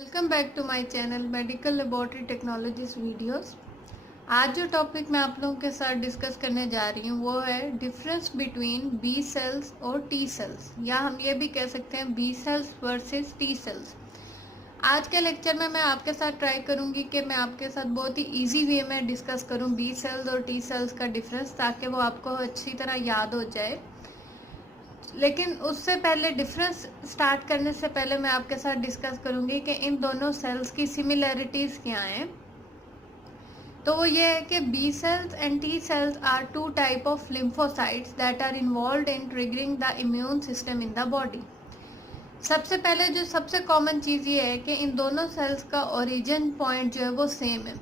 Welcome back to my channel medical laboratory technologies videos. आज जो topic मैं आप लोगों के साथ डिस्कस करने जा रही हूँ वो है डिफरेंस बिटवीन बी सेल्स और टी सेल्स, या हम ये भी कह सकते हैं B cells versus T cells. आज के लेक्चर में मैं आपके साथ ट्राई करूंगी कि मैं आपके साथ बहुत ही इजी वे में डिस्कस करूं बी सेल्स और टी सेल्स का डिफरेंस, ताकि वो आपको अच्छी तरह याद हो जाए। लेकिन उससे पहले, डिफरेंस स्टार्ट करने से पहले मैं आपके साथ डिस्कस करूंगी कि इन दोनों सेल्स की सिमिलरिटीज क्या हैं। तो वो ये है कि B cells and T cells are two type of lymphocytes that are involved in triggering the immune system in the body. सबसे पहले जो सबसे कॉमन चीज़ ये है कि इन दोनों सेल्स का ओरिजिन पॉइंट जो है वो सेम है,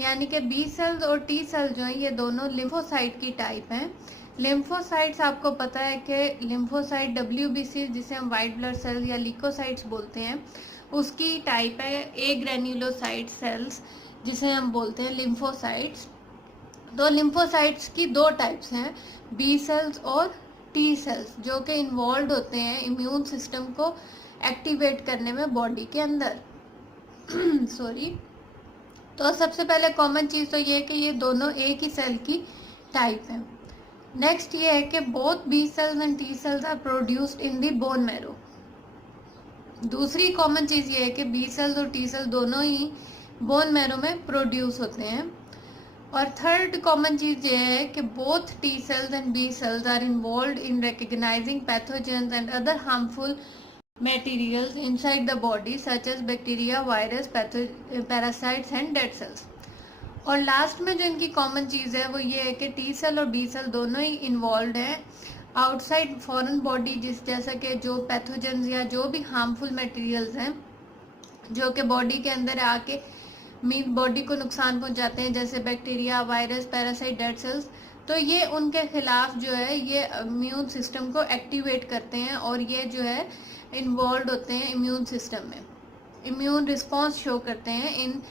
यानी कि बी सेल्स और टी सेल्स जो हैं ये दोनों लिम्फोसाइट की टाइप हैं। लिम्फोसाइट्स आपको पता है कि लिम्फोसाइट WBC, जिसे हम वाइट ब्लड सेल्स या लीकोसाइट्स बोलते हैं, उसकी टाइप है ए ग्रेन्युलोसाइट सेल्स, जिसे हम बोलते हैं लिम्फोसाइट्स। तो लिम्फोसाइट्स की दो टाइप्स हैं, बी सेल्स और टी सेल्स, जो कि इन्वॉल्व होते हैं इम्यून सिस्टम को एक्टिवेट करने में बॉडी के अंदर। सॉरी। तो सबसे पहले कॉमन चीज़ तो ये है कि ये दोनों एक ही सेल की टाइप हैं। नेक्स्ट ये है कि both B cells and T cells are produced in the bone marrow. दूसरी कॉमन चीज़ ये है कि बी सेल्स और टी सेल्स दोनों ही बोन मैरो में प्रोड्यूस होते हैं। और थर्ड कॉमन चीज़ ये है कि both T cells and B cells are involved in recognizing pathogens and other harmful materials inside the body such as bacteria, virus, parasites and dead cells। और last में जो इनकी कॉमन चीज़ है वो ये है कि टी सेल और बी सेल दोनों ही इन्वॉल्व हैं आउटसाइड फॉरेन बॉडी, जैसा कि जो पैथोजेंस या जो भी हार्मफुल मटेरियल्स हैं जो कि बॉडी के अंदर आके बॉडी को नुकसान पहुंचाते हैं, जैसे bacteria, virus, parasite, dead cells. तो ये उनके खिलाफ जो है ये इम्यून सिस्टम को एक्टिवेट करते हैं और ये जो है इन्वॉल्व होते हैं इम्यून सिस्टम में, इम्यून रिस्पॉन्स शो करते हैं इन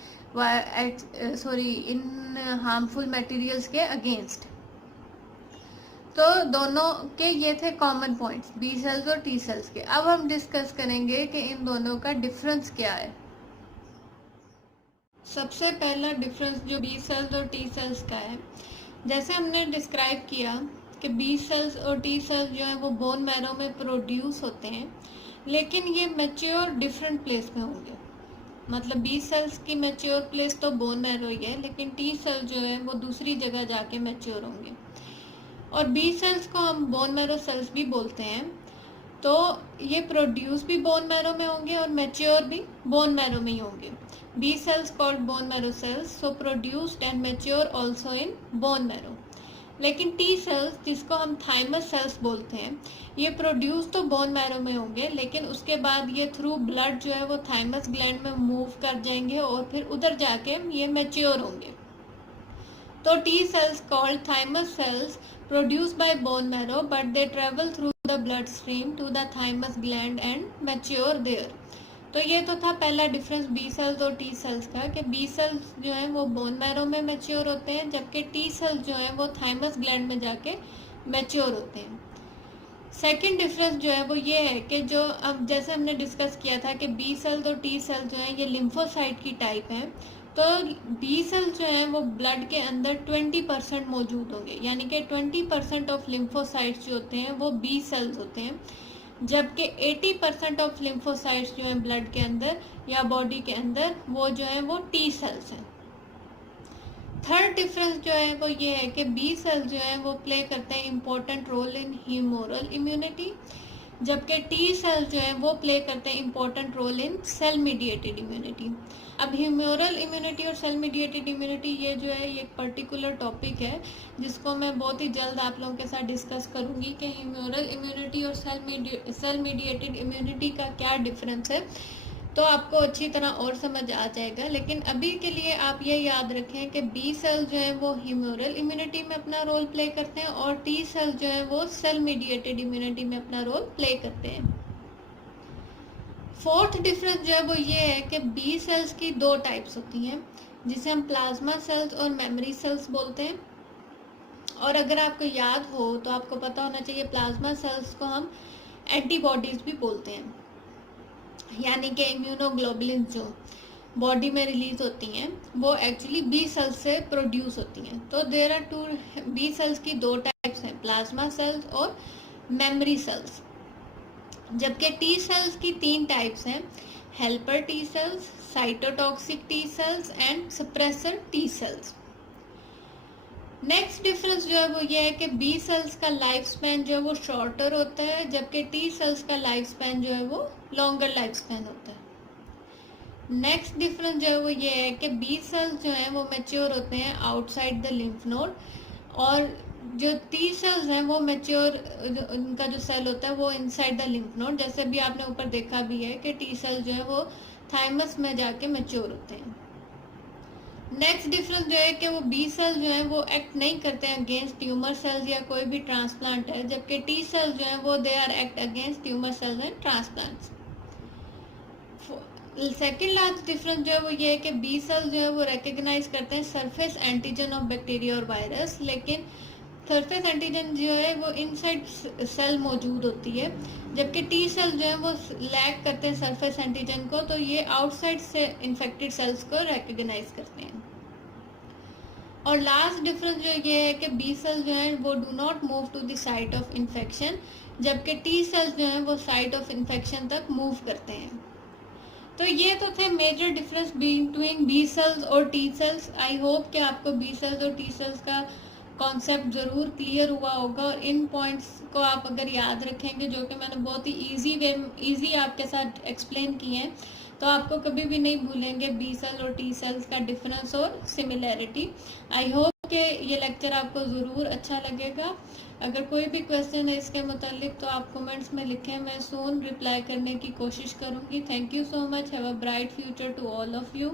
हार्मफुल मटेरियल्स के अगेंस्ट। तो दोनों के ये थे कॉमन पॉइंट्स बी सेल्स और टी सेल्स के। अब हम डिस्कस करेंगे कि इन दोनों का डिफरेंस क्या है। सबसे पहला डिफरेंस जो बी सेल्स और टी सेल्स का है, जैसे हमने डिस्क्राइब किया कि बी सेल्स और टी सेल्स जो है वो बोन मैरो में प्रोड्यूस होते हैं, लेकिन ये मैच्योर डिफरेंट प्लेस में होंगे। मतलब बी सेल्स की मैच्योर प्लेस तो बोन मैरो ही है, लेकिन टी सेल्स जो है वो दूसरी जगह जाके मैच्योर होंगे। और बी सेल्स को हम बोन मैरो सेल्स भी बोलते हैं। तो ये प्रोड्यूस भी बोन मैरो में होंगे और मैच्योर भी बोन मैरो में ही होंगे। B cells called bone marrow cells, so produced and mature also in bone marrow. लेकिन टी सेल्स, जिसको हम थाइमस सेल्स बोलते हैं, ये प्रोड्यूस तो बोन मैरो में होंगे, लेकिन उसके बाद ये थ्रू ब्लड जो है वो थाइमस ग्लैंड में मूव कर जाएंगे और फिर उधर जाके ये मैच्योर होंगे। तो T cells called thymus cells produced by bone marrow, but they travel through the blood stream to the thymus gland and mature there। तो ये तो था पहला डिफरेंस बी सेल्स और टी सेल्स का, कि बी सेल्स जो है वो बोन मैरो में मैच्योर होते हैं, जबकि टी सेल्स जो है वो थाइमस ग्लैंड में जाके मैच्योर होते हैं। सेकेंड डिफरेंस जो है वो ये है कि जो अब जैसे हमने डिस्कस किया था कि बी सेल्स और टी सेल्स जो है ये लिम्फोसाइट की टाइप हैं। तो बी सेल्स जो हैं वो ब्लड के अंदर 20% मौजूद होंगे, यानी कि 20% ऑफ लिम्फोसाइट्स जो होते हैं वो बी सेल्स होते हैं, जबकि 80% ऑफ लिम्फोसाइट्स जो हैं ब्लड के अंदर या बॉडी के अंदर वो जो है वो टी सेल्स हैं। थर्ड डिफरेंस जो है वो ये है कि बी सेल्स जो है वो प्ले करते हैं important role in humoral immunity, जबकि टी सेल्स जो है वो प्ले करते हैं important role in cell mediated immunity. अब ह्यूमोरल इम्यूनिटी और सेल मीडिएटेड इम्यूनिटी ये जो है ये एक पर्टिकुलर टॉपिक है, जिसको मैं बहुत ही जल्द आप लोगों के साथ डिस्कस करूंगी कि ह्यूमोरल इम्यूनिटी और सेल मीडिएटेड इम्यूनिटी का क्या डिफरेंस है, तो आपको अच्छी तरह और समझ आ जाएगा। लेकिन अभी के लिए आप ये याद रखें कि बी सेल्स जो है वो ह्यूमोरल इम्यूनिटी में अपना रोल प्ले करते हैं और टी सेल्स जो है वो सेल मीडिएटेड इम्यूनिटी में अपना रोल प्ले करते हैं। फोर्थ डिफरेंस जो है वो ये है कि बी सेल्स की दो टाइप्स होती हैं, जिसे हम प्लाज्मा सेल्स और मेमोरी सेल्स बोलते हैं। और अगर आपको याद हो तो आपको पता होना चाहिए प्लाज्मा सेल्स को हम एंटीबॉडीज भी बोलते हैं। यानी कि इम्यूनोग्लोबुलिन जो बॉडी में रिलीज होती हैं वो एक्चुअली बी सेल्स से प्रोड्यूस होती हैं। तो there are two, B cells की दो टाइप्स हैं, प्लाज्मा सेल्स और मेमोरी सेल्स। जबकि टी सेल्स की तीन टाइप्स हैं, helper T cells, cytotoxic T cells and suppressor T cells. Next difference जो है वो ये है कि बी सेल्स का लाइफ स्पैन जो है वो शॉर्टर होता है, जबकि टी सेल्स का लाइफ स्पैन जो है वो लॉन्गर लाइफ स्पैन होता है। नेक्स्ट डिफरेंस जो है वो ये है कि बी सेल्स जो हैं वो मैच्योर होते हैं आउटसाइड द लिम्फ नोड, और जो टी सेल्स हैं वो मैच्योर, उनका जो सेल होता है वो इनसाइड द लिम्फ नोड। जैसे भी आपने ऊपर देखा भी है कि टी सेल्स जो है वो थाइमस में जाके मैच्योर होते हैं। नेक्स्ट डिफरेंस जो है कि वो बी सेल्स जो हैं वो एक्ट नहीं करते हैं अगेंस्ट ट्यूमर सेल्स या कोई भी ट्रांसप्लांट है, जबकि टी सेल्स जो हैं वो they are act against tumour cells and transplants. Second last difference जो है वो ये है कि बी सेल्स जो है वो रिकग्नाइज करते हैं सरफेस एंटीजन ऑफ बैक्टीरिया और वायरस, लेकिन सरफेस एंटीजन जो है वो इनसाइड सेल मौजूद होती है, जबकि टी सेल जो है वो लैक करते हैं सरफेस एंटीजन को, तो ये आउटसाइड से इन्फेक्टेड सेल्स को रिकग्नाइज करते हैं। और लास्ट डिफरेंस जो ये है कि बी सेल्स जो हैं वो do not move to the site of infection, जबकि टी सेल्स जो हैं वो साइट ऑफ इन्फेक्शन तक मूव करते हैं। तो ये तो थे major difference between B cells और टी सेल्स। आई होप कि आपको बी सेल्स और टी सेल्स का कॉन्सेप्ट ज़रूर क्लियर हुआ होगा, और इन पॉइंट्स को आप अगर याद रखेंगे, जो कि मैंने बहुत ही ईजी आपके साथ एक्सप्लेन किए हैं, तो आपको कभी भी नहीं भूलेंगे बी सेल और टी सेल्स का डिफरेंस और सिमिलैरिटी। आई होप कि ये लेक्चर आपको ज़रूर अच्छा लगेगा। अगर कोई भी क्वेश्चन है इसके मुतालिक तो आप कमेंट्स में लिखें, मैं सून रिप्लाई करने की कोशिश करूँगी। Thank you so much. Have a bright future to all of you.